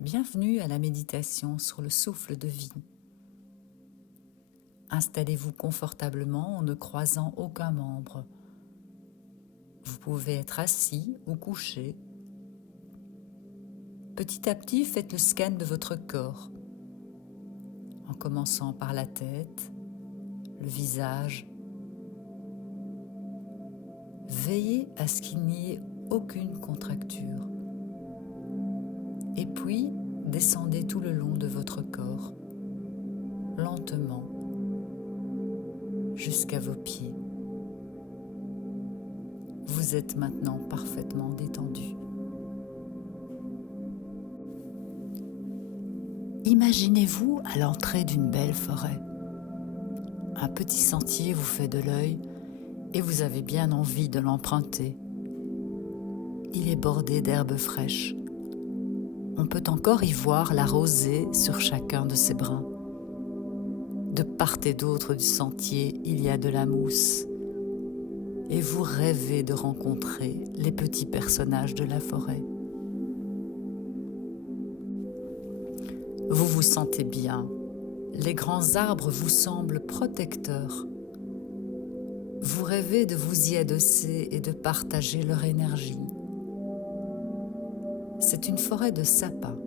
Bienvenue à la méditation sur le souffle de vie. Installez-vous confortablement en ne croisant aucun membre. Vous pouvez être assis ou couché. Petit à petit, faites le scan de votre corps, en commençant par la tête, le visage. Veillez à ce qu'il n'y ait aucune contracture. Et puis, descendez tout le long de votre corps, lentement, jusqu'à vos pieds. Vous êtes maintenant parfaitement détendu. Imaginez-vous à l'entrée d'une belle forêt. Un petit sentier vous fait de l'œil et vous avez bien envie de l'emprunter. Il est bordé d'herbes fraîches. On peut encore y voir la rosée sur chacun de ses brins. De part et d'autre du sentier, il y a de la mousse. Et vous rêvez de rencontrer les petits personnages de la forêt. Vous vous sentez bien. Les grands arbres vous semblent protecteurs. Vous rêvez de vous y adosser et de partager leur énergie. C'est une forêt de sapins.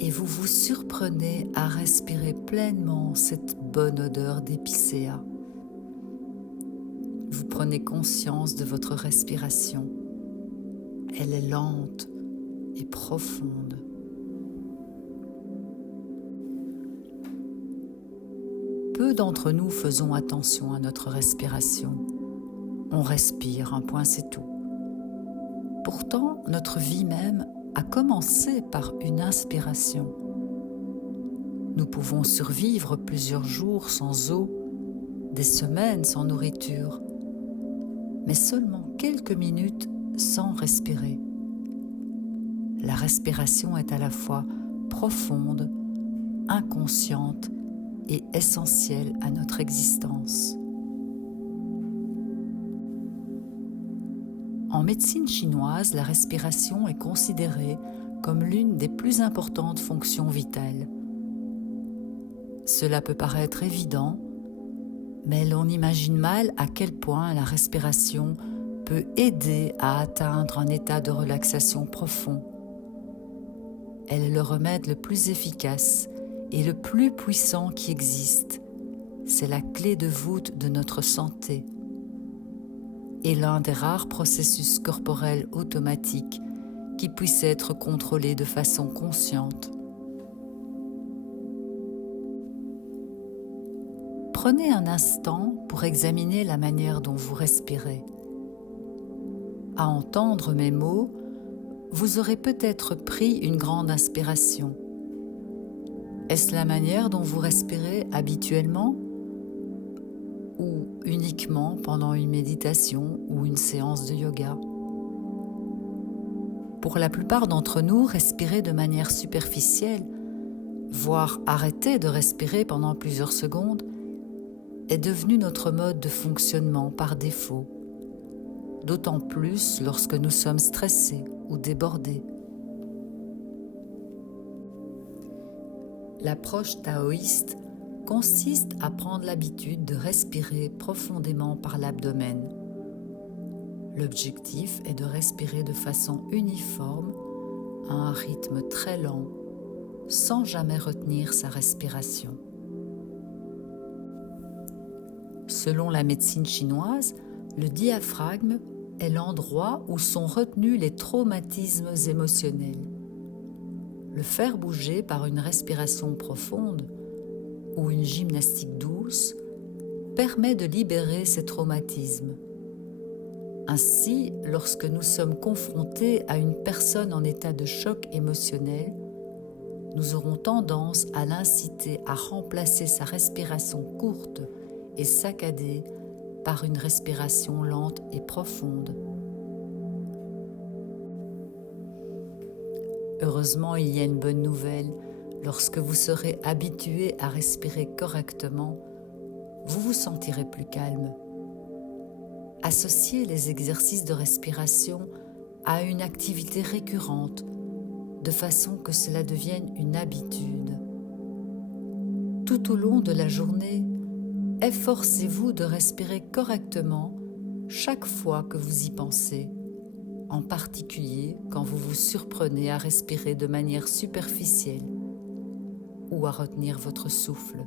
Et vous vous surprenez à respirer pleinement cette bonne odeur d'épicéa. Vous prenez conscience de votre respiration. Elle est lente et profonde. Peu d'entre nous faisons attention à notre respiration. On respire, un point c'est tout. Pourtant, notre vie même a commencé par une inspiration. Nous pouvons survivre plusieurs jours sans eau, des semaines sans nourriture, mais seulement quelques minutes sans respirer. La respiration est à la fois profonde, inconsciente et essentielle à notre existence. En médecine chinoise, la respiration est considérée comme l'une des plus importantes fonctions vitales. Cela peut paraître évident, mais l'on imagine mal à quel point la respiration peut aider à atteindre un état de relaxation profond. Elle est le remède le plus efficace et le plus puissant qui existe. C'est la clé de voûte de notre santé et l'un des rares processus corporels automatiques qui puissent être contrôlés de façon consciente. Prenez un instant pour examiner la manière dont vous respirez. À entendre mes mots, vous aurez peut-être pris une grande inspiration. Est-ce la manière dont vous respirez habituellement ou uniquement pendant une méditation ou une séance de yoga? Pour la plupart d'entre nous, respirer de manière superficielle, voire arrêter de respirer pendant plusieurs secondes, est devenu notre mode de fonctionnement par défaut, d'autant plus lorsque nous sommes stressés ou débordés. L'approche taoïste consiste à prendre l'habitude de respirer profondément par l'abdomen. L'objectif est de respirer de façon uniforme, à un rythme très lent, sans jamais retenir sa respiration. Selon la médecine chinoise, le diaphragme est l'endroit où sont retenus les traumatismes émotionnels. Le faire bouger par une respiration profonde ou une gymnastique douce permet de libérer ces traumatismes. Ainsi, lorsque nous sommes confrontés à une personne en état de choc émotionnel, nous aurons tendance à l'inciter à remplacer sa respiration courte et saccadée par une respiration lente et profonde. Heureusement, il y a une bonne nouvelle. Lorsque vous serez habitué à respirer correctement, vous vous sentirez plus calme. Associez les exercices de respiration à une activité récurrente de façon que cela devienne une habitude. Tout au long de la journée, efforcez-vous de respirer correctement chaque fois que vous y pensez, en particulier quand vous vous surprenez à respirer de manière superficielle ou à retenir votre souffle.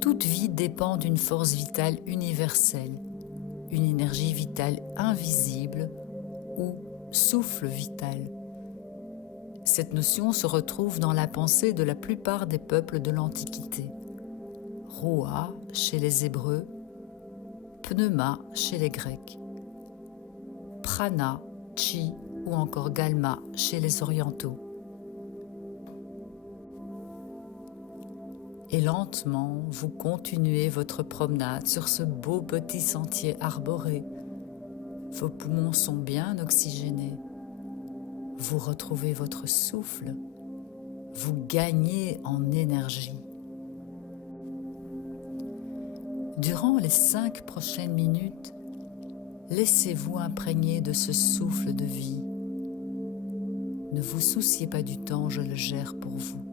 Toute vie dépend d'une force vitale universelle, une énergie vitale invisible ou souffle vital. Cette notion se retrouve dans la pensée de la plupart des peuples de l'Antiquité. Roa chez les Hébreux, Pneuma chez les Grecs, Prana, Chi ou encore Galma chez les Orientaux. Et lentement, vous continuez votre promenade sur ce beau petit sentier arboré. Vos poumons sont bien oxygénés. Vous retrouvez votre souffle. Vous gagnez en énergie. Durant les 5 prochaines minutes, laissez-vous imprégner de ce souffle de vie. Ne vous souciez pas du temps, je le gère pour vous.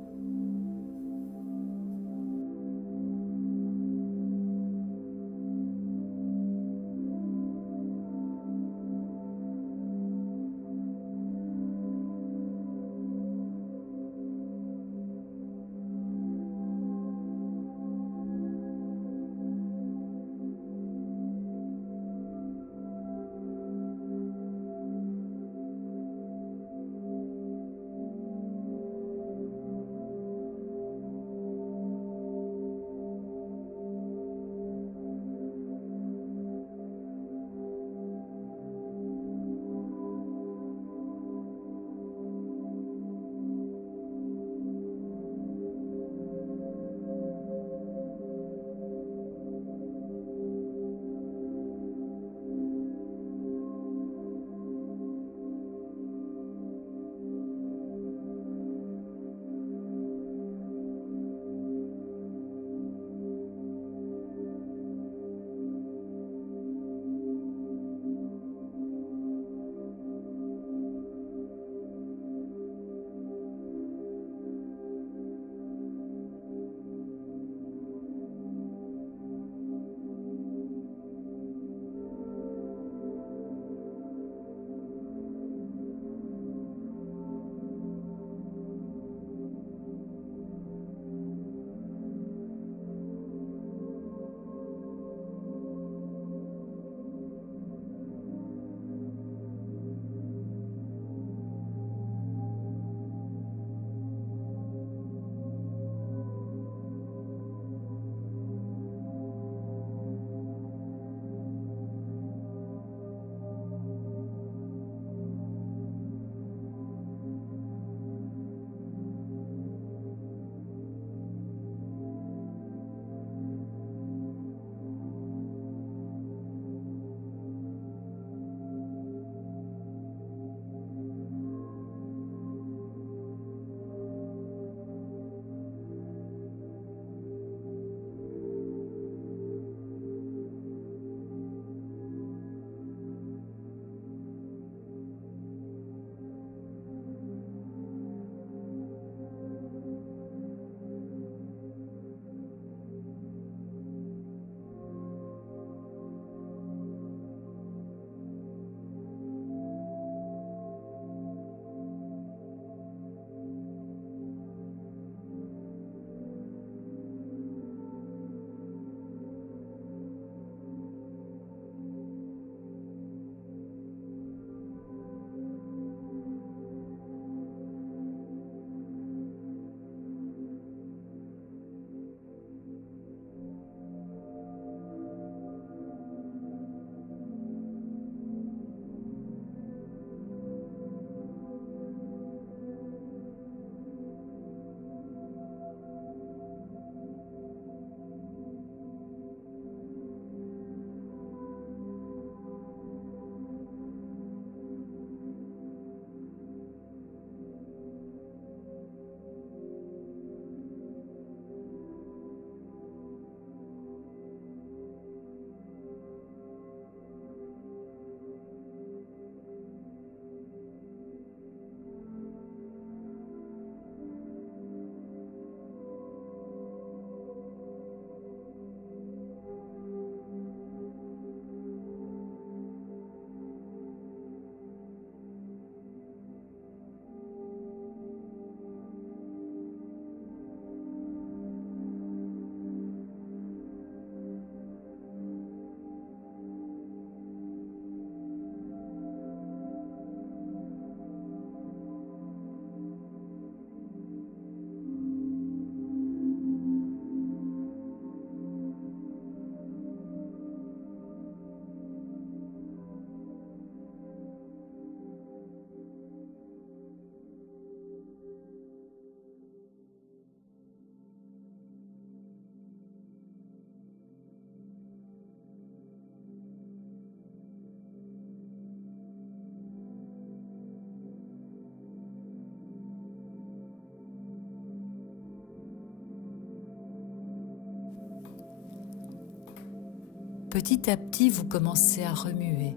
Petit à petit, vous commencez à remuer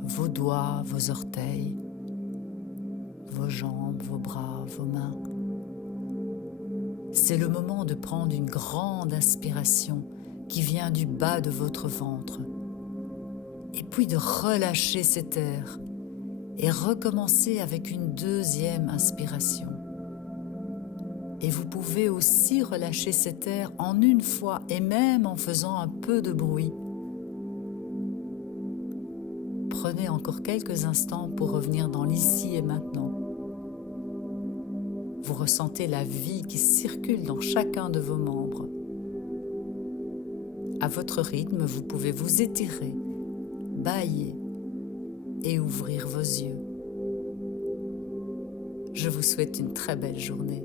vos doigts, vos orteils, vos jambes, vos bras, vos mains. C'est le moment de prendre une grande inspiration qui vient du bas de votre ventre et puis de relâcher cet air et recommencer avec une deuxième inspiration. Et vous pouvez aussi relâcher cet air en une fois et même en faisant un peu de bruit. Prenez encore quelques instants pour revenir dans l'ici et maintenant. Vous ressentez la vie qui circule dans chacun de vos membres. À votre rythme, vous pouvez vous étirer, bâiller et ouvrir vos yeux. Je vous souhaite une très belle journée.